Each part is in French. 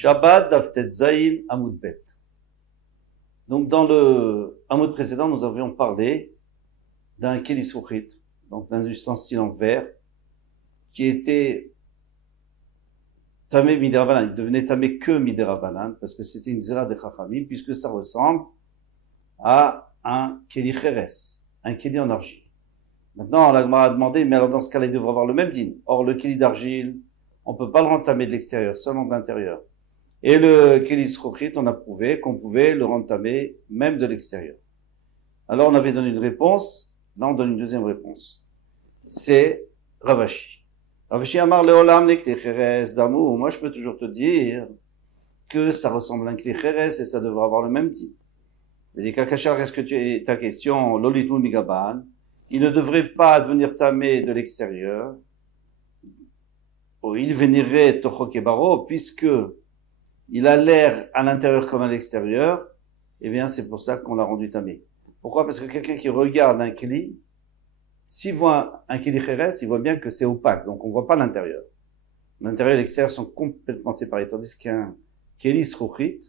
Shabbat Daftet Zayin Amud Bet. Donc dans le Amud précédent, nous avions parlé d'un kélisouchit, donc d'un ustensile en verre, qui était tamé midirabanan. Il devenait tamé que midirabanan, parce que c'était une zera de chachamim, puisque ça ressemble à un kéli cheres, un kéli en argile. Maintenant, la Gemara a demandé, mais alors dans ce cas-là, il devrait avoir le même din. Or, le kéli d'argile, on peut pas le rentamer de l'extérieur, seulement de l'intérieur. Et le kéli srochit, on a prouvé qu'on pouvait le rentamer même de l'extérieur. Alors, on avait donné une réponse. Là, on donne une deuxième réponse. C'est Ravashi. Ravashi amar leolam le kli cheres d'amour. Moi, je peux toujours te dire que ça ressemble à un kli cheres et ça devrait avoir le même din. Il dit, Kakachar, est-ce que ta question, lolitmu migaban, il ne devrait pas devenir tamé de l'extérieur. Il vénérait tochokebaro, puisque il a l'air à l'intérieur comme à l'extérieur, eh bien, c'est pour ça qu'on l'a rendu tamé. Pourquoi? Parce que quelqu'un qui regarde un kli, s'il voit un kli cheres, il voit bien que c'est opaque, donc on voit pas l'intérieur. L'intérieur et l'extérieur sont complètement séparés, tandis qu'un kli srouchit,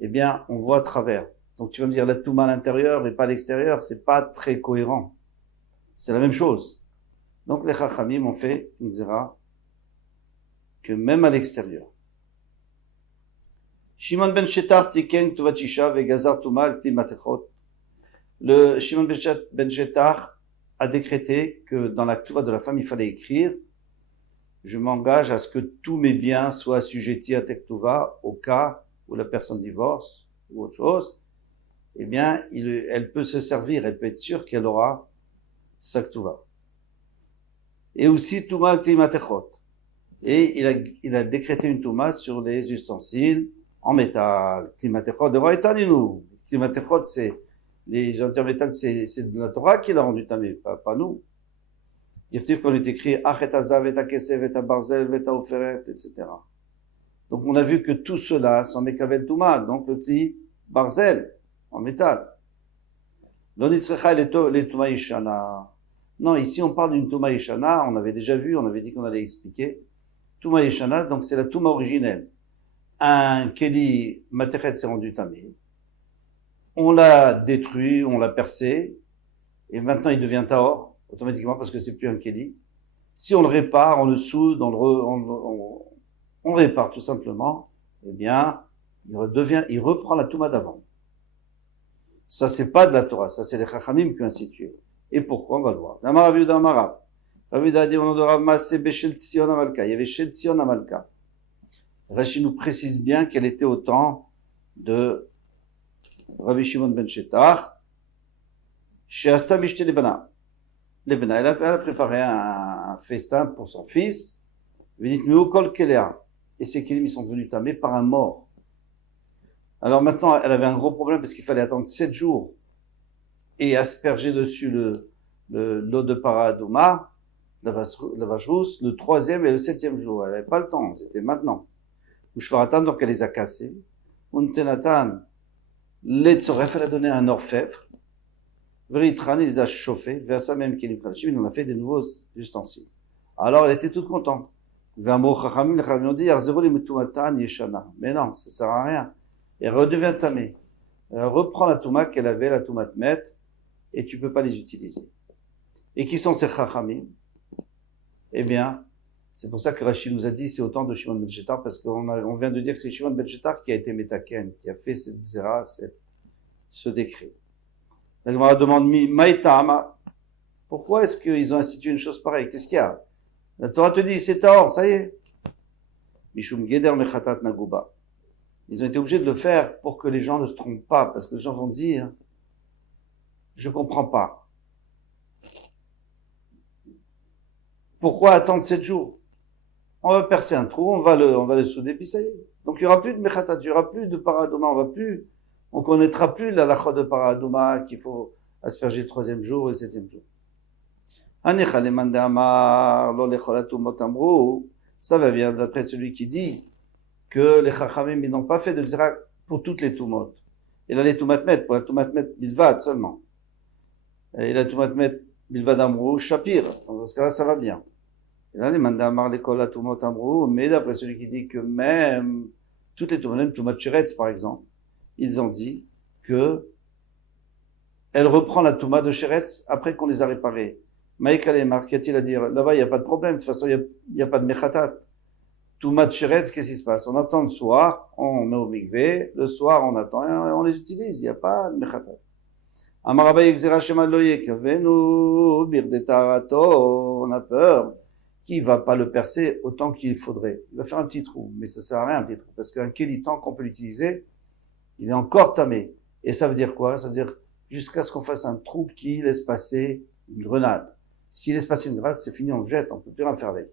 eh bien, on voit à travers. Donc tu vas me dire, la touma à l'intérieur et pas à l'extérieur, c'est pas très cohérent. C'est la même chose. Donc les chachamim ont fait une zera que même à l'extérieur. Shimon ben Shetar tiken tuvatisha vegazar tuma al kli matechot. Le Shimon ben Shetar a décrété que dans la tuva de la femme, il fallait écrire: je m'engage à ce que tous mes biens soient assujettis à tektuva au cas où la personne divorce ou autre chose. Eh bien, elle peut se servir, elle peut être sûre qu'elle aura sa ktuva. Et aussi tuma al kli matechot. Et il a décrété une touma sur les ustensiles en métal. Klimatechot de Roetaninu. Klimatechot, c'est, les gens en métal, c'est de la Torah qui l'a rendu tamé, pas nous. Dirtif qu'on est écrit, Achet azav et akesev et barzel et oferet, etc. Donc on a vu que tout cela sont mekavel touma, donc le kli barzel, en métal. L'onitzrecha les touma yishana. Non, ici on parle d'une touma yishana, on avait déjà vu, on avait dit qu'on allait expliquer. Touma Yeshana, donc c'est la Touma originelle. Un Keli Matechet s'est rendu tamé. On l'a détruit, on l'a percé, et maintenant il devient Taor, automatiquement, parce que c'est plus un Keli. Si on le répare, on le soude, on le répare tout simplement, eh bien, il reprend la Touma d'avant. Ça, c'est pas de la Torah, ça, c'est les Chachamim qui ont institué. Et pourquoi? On va le voir. Damarav Damarav. Ravi a dit au nom de Rav Maaseh Beshel Tzion Amalka. Il y avait Shel Tzion Amalka. Rashi nous précise bien qu'elle était au temps de Rabbi Shimon ben Shetar. Sheasta Mishte Lebana. Lebana, elle a préparé un festin pour son fils. Il dit, mais au kol kelea. Et ces kilim, ils sont devenus tamés par un mort. Alors maintenant, elle avait un gros problème parce qu'il fallait attendre 7 jours et asperger dessus l'eau de paradouma, la vache rousse, le 3e et le 7e jour. Elle n'avait pas le temps, c'était maintenant. Ushvaratan, donc elle les a cassés. Untenatan, l'etzoref, elle a donné un orfèvre. Veritran, il les a chauffés. Vers ça même qu'il il en a fait des nouveaux ustensiles. Alors elle était toute contente. Vamo chachamim, les chachamim ont dit, Arzero li metumatan yeshana. Mais non, ça sert à rien. Elle redevient tamée. Elle reprend la touma qu'elle avait, la toumat met, et tu peux pas les utiliser. Et qui sont ces chachamim? Eh bien, c'est pour ça que Rashi nous a dit c'est au temps de Shimon ben Shetar, parce qu'on vient de dire que c'est Shimon ben Shetar qui a été métaken, qui a fait cette zera, ce décret. La Gemara demande Maïtama, pourquoi est-ce qu'ils ont institué une chose pareille? Qu'est-ce qu'il y a? La Torah te dit c'est Taor, ça y est. Mishum Geder Mechatat Naguba. Ils ont été obligés de le faire pour que les gens ne se trompent pas, parce que les gens vont dire je comprends pas. Pourquoi attendre 7 jours? On va percer un trou, on va le souder, puis ça y est. Donc il y aura plus de mechatat, il y aura plus de paradoma, on connaîtra plus la lacha de paradoma qu'il faut asperger le 3e jour et le 7e jour. Ça va bien d'après celui qui dit que les chachamim n'ont pas fait de xera pour toutes les tumot. Il a les tumatmet, pour la tumatmet bilvad seulement. Et la tumatmet bilvad amrou shapir. Donc dans ce cas-là, ça va bien. Et là, les mandamar l'école à tumot amrou, mais d'après celui qui dit que même toutes les Toumas, même Toumat Sheretz par exemple, ils ont dit que elle reprend la Touma de Sheretz après qu'on les a réparés. Maïkale Marketil a dit, là-bas il n'y a pas de problème, de toute façon il n'y a pas de Mechatat. Touma de Sheretz, qu'est-ce qui se passe? On attend le soir, on met au mikvé, le soir on attend et on les utilise, il n'y a pas de Mechatat. Amarabay Exera Shema Loye Kavenu Birdetarato, on a peur qu'il va pas le percer autant qu'il faudrait. Il va faire un petit trou, mais ça sert à rien un petit trou, parce qu'un kéli, tant qu'on peut l'utiliser, il est encore tamé. Et ça veut dire quoi? Ça veut dire jusqu'à ce qu'on fasse un trou qui laisse passer une grenade. S'il laisse passer une grenade, c'est fini, on le jette, on peut plus rien faire avec.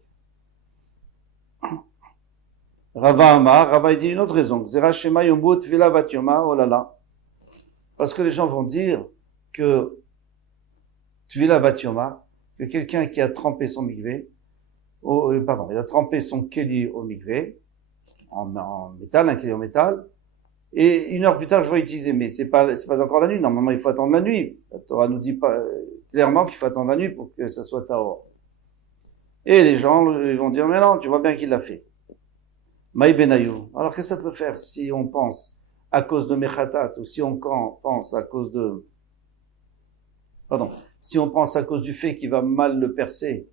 Rava Amar, Rava dit une autre raison. Xera Shema Yombut Vila Batyoma, oh là là. Parce que les gens vont dire que Tvila Batyoma, que quelqu'un qui a trempé son mikvé, il a trempé son keli au mikvé, en métal, un keli en métal, et une heure plus tard, je vais utiliser, mais c'est pas encore la nuit. Normalement, il faut attendre la nuit. La Torah nous dit pas clairement qu'il faut attendre la nuit pour que ça soit tahor. Et les gens ils vont dire, mais non, tu vois bien qu'il l'a fait. Maï Benayou. Alors, qu'est-ce que ça peut faire si on pense à cause de Mechatat, ou si on pense à cause de, si on pense à cause du fait qu'il va mal le percer,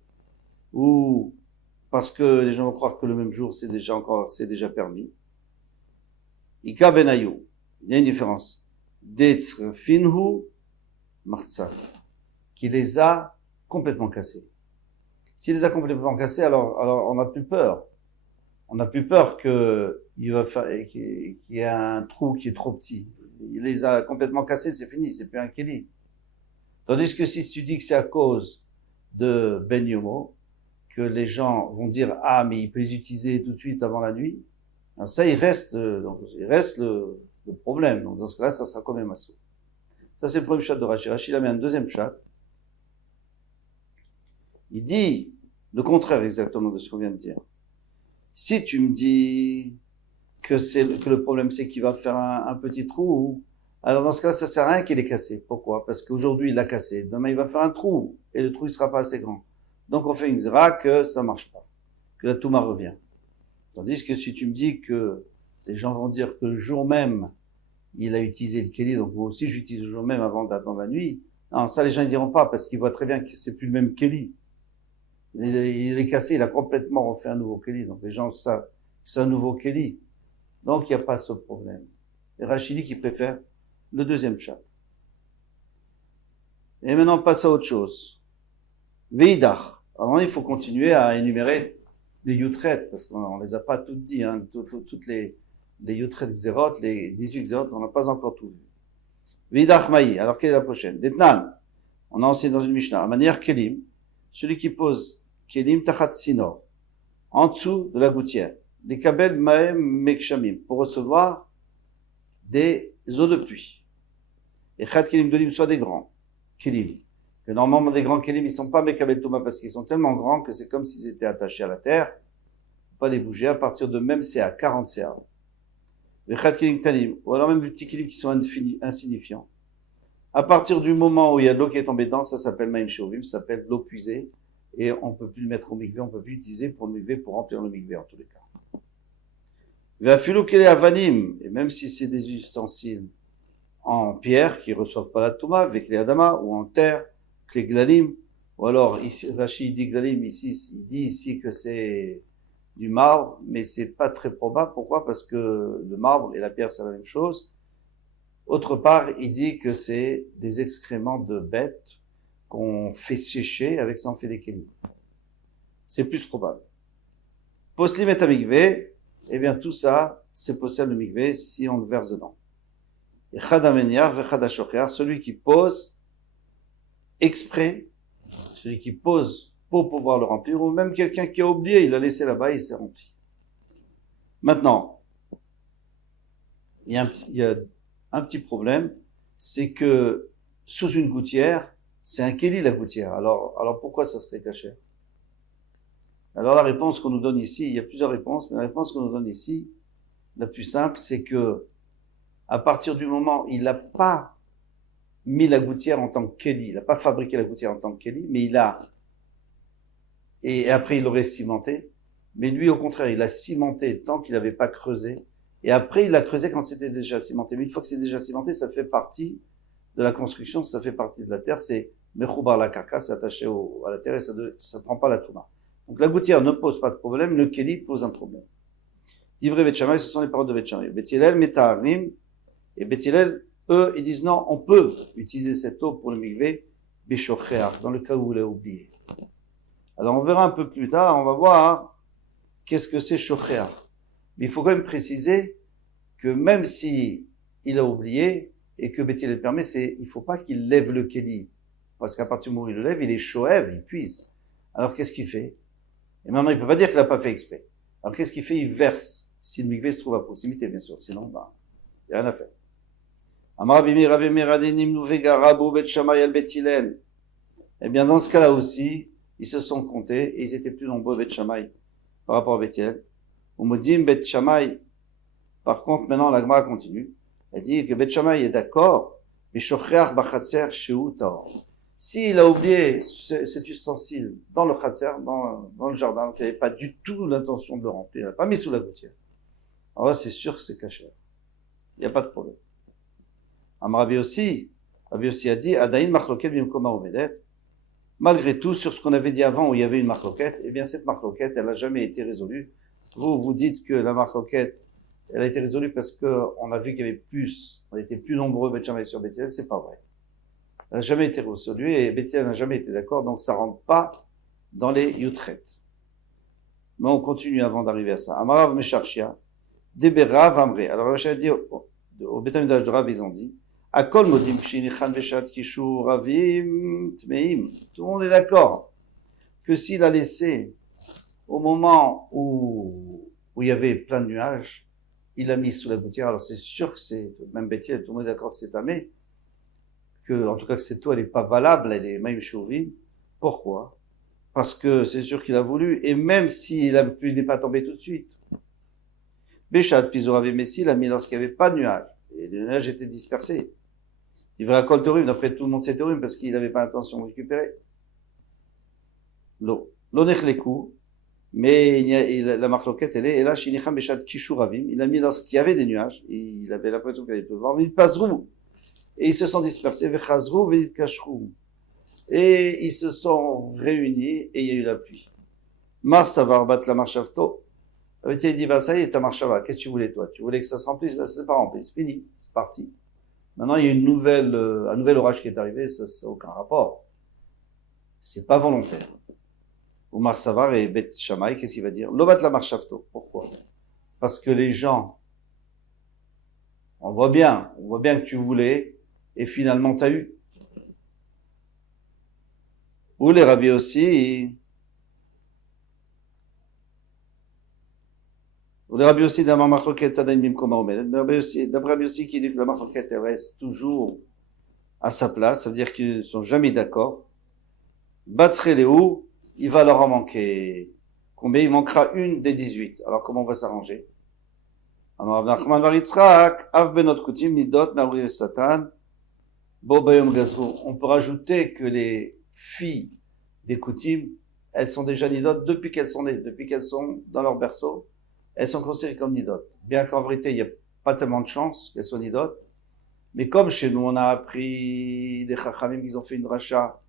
ou parce que les gens vont croire que le même jour c'est déjà permis. Ika Benayou. Il y a une différence. Detzr finhu martzat. Qui les a complètement cassés. S'il les a complètement cassés, alors on n'a plus peur. On n'a plus peur qu'il y ait un trou qui est trop petit. Il les a complètement cassés, c'est fini, c'est plus un kéli. Tandis que si tu dis que c'est à cause de Ben Yomo, que les gens vont dire, ah, mais il peut les utiliser tout de suite avant la nuit, alors ça, il reste le problème. Donc, dans ce cas-là, ça sera quand même assaut. Ça, c'est le premier chat de Rashi. Rashi, il a mis un deuxième chat. Il dit le contraire exactement de ce qu'on vient de dire. Si tu me dis que le problème, c'est qu'il va faire un petit trou, alors dans ce cas-là, ça sert à rien qu'il ait cassé. Pourquoi? Parce qu'aujourd'hui, il l'a cassé. Demain, il va faire un trou. Et le trou, il sera pas assez grand. Donc, on fait une zera que ça marche pas. Que la touma revient. Tandis que si tu me dis que les gens vont dire que le jour même, il a utilisé le kéli, donc moi aussi j'utilise le jour même avant d'attendre la nuit. Non, ça les gens ne diront pas parce qu'ils voient très bien que c'est plus le même kéli. Il est cassé, il a complètement refait un nouveau kéli. Donc les gens savent que c'est un nouveau kéli. Donc il n'y a pas ce problème. Et Rachidi qui préfère le deuxième chat. Et maintenant on passe à autre chose. Veidach. Alors il faut continuer à énumérer les Yutret, parce qu'on les a pas toutes dit, hein, toutes les Yutret Xerot, les 18 Xerot, on n'a pas encore tout vu. Vidach Maï, alors quelle est la prochaine? Detnan, on a enseigné dans une Mishnah, à manière Kelim, celui qui pose Kelim Tachat Sinor, en dessous de la gouttière, les Kabel Maem Mekshamim, pour recevoir des eaux de pluie. Et Chat Kelim Dolim, soit des grands Kelim. Que normalement, des grands kelim, ils sont pas Mekabel Touma parce qu'ils sont tellement grands que c'est comme s'ils étaient attachés à la terre. Faut pas les bouger à partir de même CA, 40 CA. Les Khat Kelim Talim, ou alors même les petits kelim qui sont insignifiants. À partir du moment où il y a de l'eau qui est tombée dedans, ça s'appelle Maïm Shovim, ça s'appelle l'eau puisée, et on peut plus le mettre au mikvé, on peut plus l'utiliser pour le mikvé, pour remplir le mikvé en tous les cas. Ve'afilu kele avanim, et même si c'est des ustensiles en pierre qui reçoivent pas la Touma, avec les adama, ou en terre, les glalim, ou alors ici, Rachid dit glalim, ici, il dit ici que c'est du marbre, mais c'est pas très probable. Pourquoi? Parce que le marbre et la pierre, c'est la même chose. Autre part, il dit que c'est des excréments de bêtes qu'on fait sécher, avec ça on fait des kélim. C'est plus probable. Poslim et amigvé, eh bien tout ça, c'est possible le migvé si on le verse dedans. Et chadameniar vechadashocher, celui qui pose exprès, celui qui pose pour pouvoir le remplir, ou même quelqu'un qui a oublié, il l'a laissé là-bas, il s'est rempli. Maintenant, il y a un petit problème, c'est que sous une gouttière, c'est un kéli la gouttière. Alors pourquoi ça serait caché? Alors la réponse qu'on nous donne ici, il y a plusieurs réponses, mais la réponse qu'on nous donne ici, la plus simple, c'est que à partir du moment où il n'a pas mis la gouttière en tant que kéli, il n'a pas fabriqué la gouttière en tant que kéli, mais et après il l'aurait cimenté, mais lui au contraire, il a cimenté tant qu'il n'avait pas creusé, Et après, il a creusé quand c'était déjà cimenté. Mais une fois que c'est déjà cimenté, ça fait partie de la construction, ça fait partie de la terre. C'est mechoubar la karka, c'est attaché à la terre et ça ne prend pas la touma. Donc la gouttière ne pose pas de problème, le keli pose un problème. Divrei Bet Shammai, ce sont les paroles de Bet Shammai. Bet Hillel, Metaharim, et Bet Hillel, eux, ils disent non, on peut utiliser cette eau pour le mikvé, Bishocheach, dans le cas où il a oublié. Alors on verra un peu plus tard, on va voir qu'est-ce que c'est Shocheach. Mais il faut quand même préciser que même si il a oublié et que Bet Hillel permet, il faut pas qu'il lève le keli. Parce qu'à partir du moment où il le lève, il est shoev, il puise. Alors qu'est-ce qu'il fait? Et maintenant, il peut pas dire qu'il a pas fait exprès. Alors qu'est-ce qu'il fait? Il verse. Si le mikvé se trouve à proximité, bien sûr. Sinon, il n'y a rien à faire. Eh bien, dans ce cas-là aussi, ils se sont comptés et ils étaient plus nombreux Bet Shammai par rapport à Bet Hillel. Umodim Bet Shammai. Par contre, maintenant, la Gemara continue. Elle dit que Bet Shammai est d'accord, mais Shocheach b'chatzer shehu tahor. S'il a oublié cet ustensile dans le khatser, dans le jardin, qu'il n'avait pas du tout l'intention de le remplir, il n'a pas mis sous la gouttière, alors là, c'est sûr que c'est caché. Il n'y a pas de problème. Rabbi aussi a dit, Adaïn machloket bimkoma omedet. Malgré tout, sur ce qu'on avait dit avant où il y avait une machloket, eh bien, cette machloket, elle n'a jamais été résolue. Vous dites que la machloket, elle a été résolue parce qu'on a vu qu'il y avait on était plus nombreux Bet Shammai sur Bet Hillel, c'est pas vrai. Elle n'a jamais été résolue et Bet Hillel n'a jamais été d'accord, donc ça rentre pas dans les yutret. Mais on continue avant d'arriver à ça. Amarav Mesharshia, Deberav Amre. Alors, Rav dit, au Bet Hamidrash de Rav, ils ont dit, Akol modim kshinichan veshat kishu ravim tmeim. Tout le monde est d'accord que s'il a laissé au moment où il y avait plein de nuages, il a mis sous la gouttière. Alors c'est sûr que c'est, même Bet Hillel, tout le monde est d'accord que c'est tamé, en tout cas que cette eau elle n'est pas valable, elle est même chouvie. Pourquoi? Parce que c'est sûr qu'il a voulu, et même s'il n'est pas tombé tout de suite. Béchat, Pizoravé Messi, il a mis lorsqu'il n'y avait pas de nuages, et les nuages étaient dispersés. Il va à Colterum, d'après tout le monde c'est Terum, parce qu'il n'avait pas l'intention de récupérer. L'eau. L'eau nechlekou, mais la marloquette elle est, et là, Shinicham Béchat Kishuravim, il a mis lorsqu'il y avait des nuages, il avait l'impression qu'il allait pleuvoir, mais il passe roux. Et ils se sont dispersés, vechazrou veditkashrou. Et ils se sont réunis, et il y a eu la pluie. Mars avarbat la marshavto. Il dit, bah, ça y est, ta marshava, qu'est-ce que tu voulais, toi? Tu voulais que ça se remplisse? Là, c'est pas rempli, c'est fini, c'est parti. Maintenant, il y a un nouvel orage qui est arrivé, ça n'a aucun rapport. C'est pas volontaire. Ou Marsavar et Bet Shammai, qu'est-ce qu'il va dire? Lobat la marshavto. Pourquoi? Parce que les gens, on voit bien que tu voulais, et finalement t'as eu. Ou les rabbis aussi, ou les rabbis aussi d'Amar Machloket Tadaim Bimkoma Omedet, d'après Rabbi aussi qui dit que la Machloket elle reste toujours à sa place, ça veut dire qu'ils ne sont jamais d'accord. Batsre Léou, il va leur en manquer. Combien? Il manquera une des 18. Alors comment on va s'arranger? Amar Nachman Bar Yitzchak, Av Benot Kutim Nidot Me'avri Satan, Bo Bayom Gazrou. On peut rajouter que les filles des Koutim, elles sont déjà nidotes depuis qu'elles sont nées, depuis qu'elles sont dans leur berceau, elles sont considérées comme nidotes. Bien qu'en vérité, il n'y a pas tellement de chance qu'elles soient nidotes, mais comme chez nous, on a appris des chachamim qui ont fait une racha,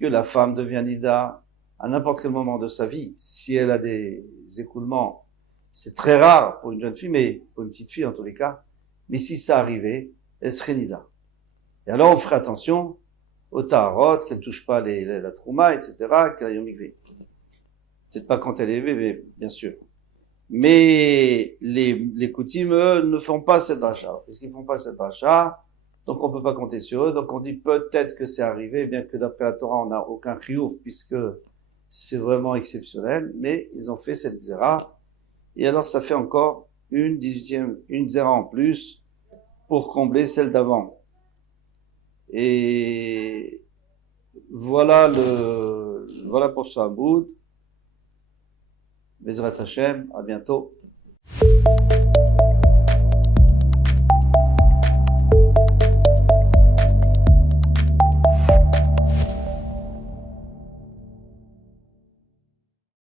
que la femme devient nida à n'importe quel moment de sa vie, si elle a des écoulements, c'est très rare pour une jeune fille, mais pour une petite fille en tous les cas, mais si ça arrivait, elle serait nida. Et alors on ferait attention au taharot, qu'elle ne touche pas la trouma, etc., qu'elle aille au mikvé. Peut-être pas quand elle est bébé, bien sûr. Mais les coutumes, eux, ne font pas cette dracha. Puisqu'ils ne font pas cette dracha, donc on ne peut pas compter sur eux. Donc on dit peut-être que c'est arrivé, bien que d'après la Torah, on n'a aucun chiyuv, puisque c'est vraiment exceptionnel. Mais ils ont fait cette zera. Et alors ça fait encore une zera en plus pour combler celle d'avant. Et voilà pour ce Hamoud. Bezrat Hashem, à bientôt.